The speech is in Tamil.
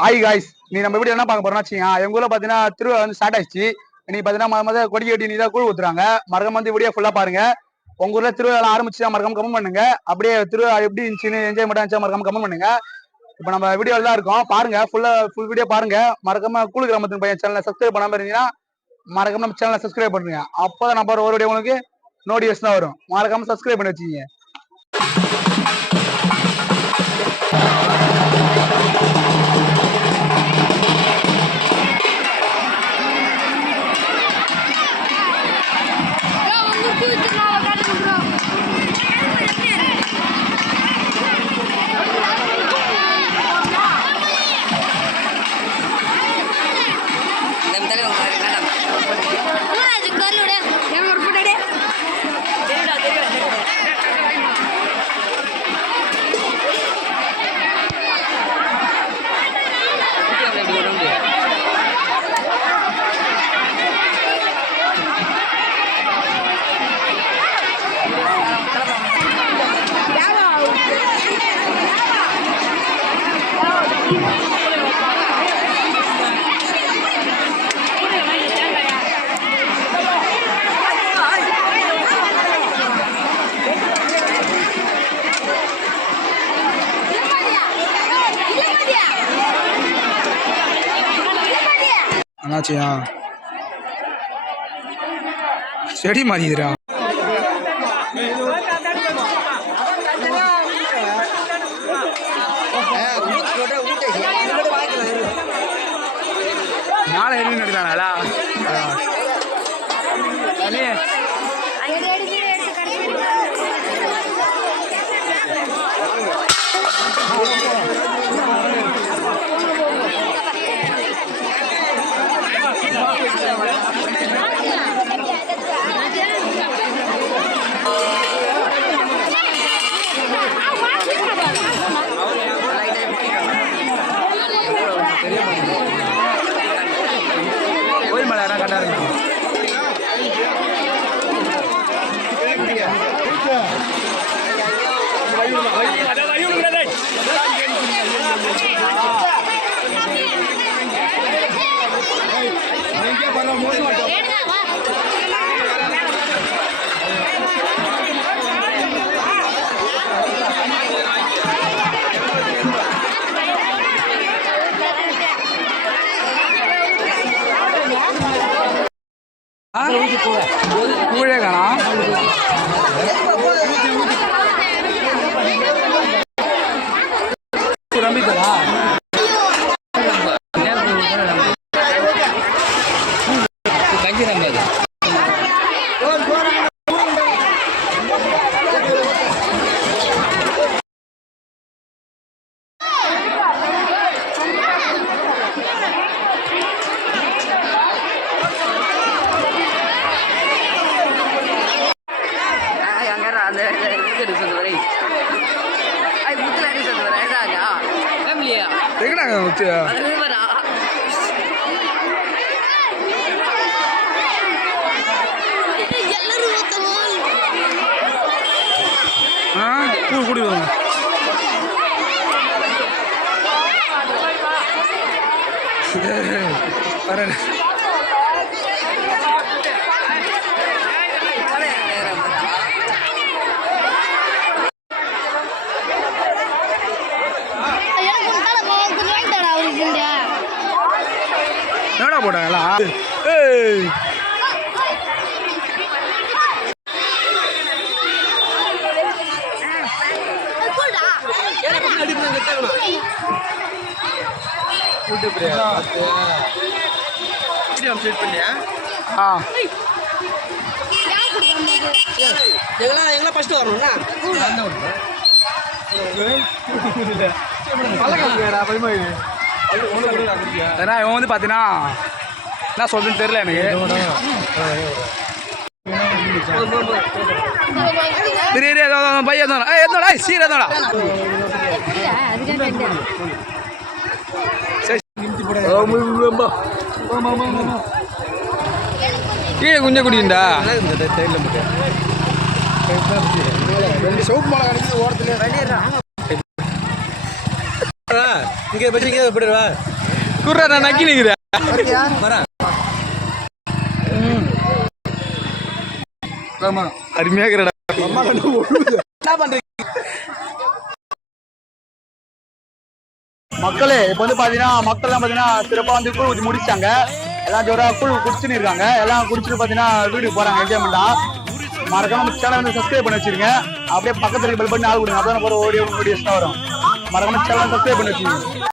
ஹாய் காய்ஸ், நீ நம்ம வீடியோ என்ன பார்க்க போறோம்னா வச்சுக்கோங்க. எங்க ஊர்ல பாத்தீங்கன்னா திருவிழா வந்து ஸ்டார்ட் ஆயிடுச்சு. நீ பாத்தீங்கன்னா கொடி கட்டி நீ தான் கூழ் ஊத்துறாங்க. மறக்காம வந்து வீடியோ ஃபுல்லா பாருங்க. உங்க ஊர்ல திருவிழா ஆரம்பிச்சு மறக்காம கமெண்ட் பண்ணுங்க. அப்படியே திருவிழா எப்படி இருந்துச்சுன்னு என்ஜாய் மட்டும் மறக்காம கமெண்ட் பண்ணுங்க. இப்போ நம்ம வீடியோல தான் இருக்கோம், பாருங்க. ஃபுல் வீடியோ பாருங்க. மறக்காம கூழ் கிராமத்தின் பையன் சேனலை சப்ஸ்கிரைப் பண்ணாம இருந்தீங்கன்னா மறக்காம நம்ம சேனலை சப்ஸ்கிரைப் பண்ணுங்க. அப்பதான் நம்ம ஒரு வீடியோ உங்களுக்கு நோட்டிஃபிகேஷன் தான் வரும். மறக்காம சப்ஸ்கிரைப் பண்ணி வச்சுக்கீங்க. அண்ணாச்சியா செடி மாறிடுறா. நாளை எதுவும் நடத்தாங்களா கோயில் மலை யாரா கண்டா இருக்கு. கூழே காணா ரம்பிதா கூடி வரேன். என்னடா போட்டாங்களா? ஃபர்ஸ்ட் வரணும்னா இவன் வந்து பார்த்தீங்கன்னா என்ன சொல்றதுன்னு தெரியல எனக்கு. பையன் என்னடா சீரதோடா கீழே குஞ்ச குடிண்டா ரெண்டு சோப்பு மிளகா அடிக்குது ஓரத்துல. இங்கே பற்றி இங்கே போயிடுவா. குர்ரா நான் நக்கி நிற்கிறேன். அருமையாக இருக்கிறடா. என்ன பண்றீங்க மக்களே? இப்ப வந்து பாத்தீங்கன்னா மக்கள் எல்லாம் பாத்தீங்கன்னா சிறப்பா வந்து கூழ் ஊத்தி முடிச்சாங்க. எல்லாம் ஜோரா கூழ் குடிச்சுன்னு இருக்காங்க. எல்லாம் குடிச்சிட்டு பாத்தீங்கன்னா வீட்டுக்கு போறாங்க என்ஜாய்மெண்டா. மறக்காம சேனல் வந்து சப்ஸ்கிரைப் பண்ணி வச்சிருங்க. அப்படியே பக்கத்துல பெல் பண்ணி ஆள் கொடுங்க. அப்பதான் ஓடியோ வீடியோஸ் வரும். மறக்காம சேனல் சப்ஸ்கிரைப் பண்ணி வச்சிருங்க.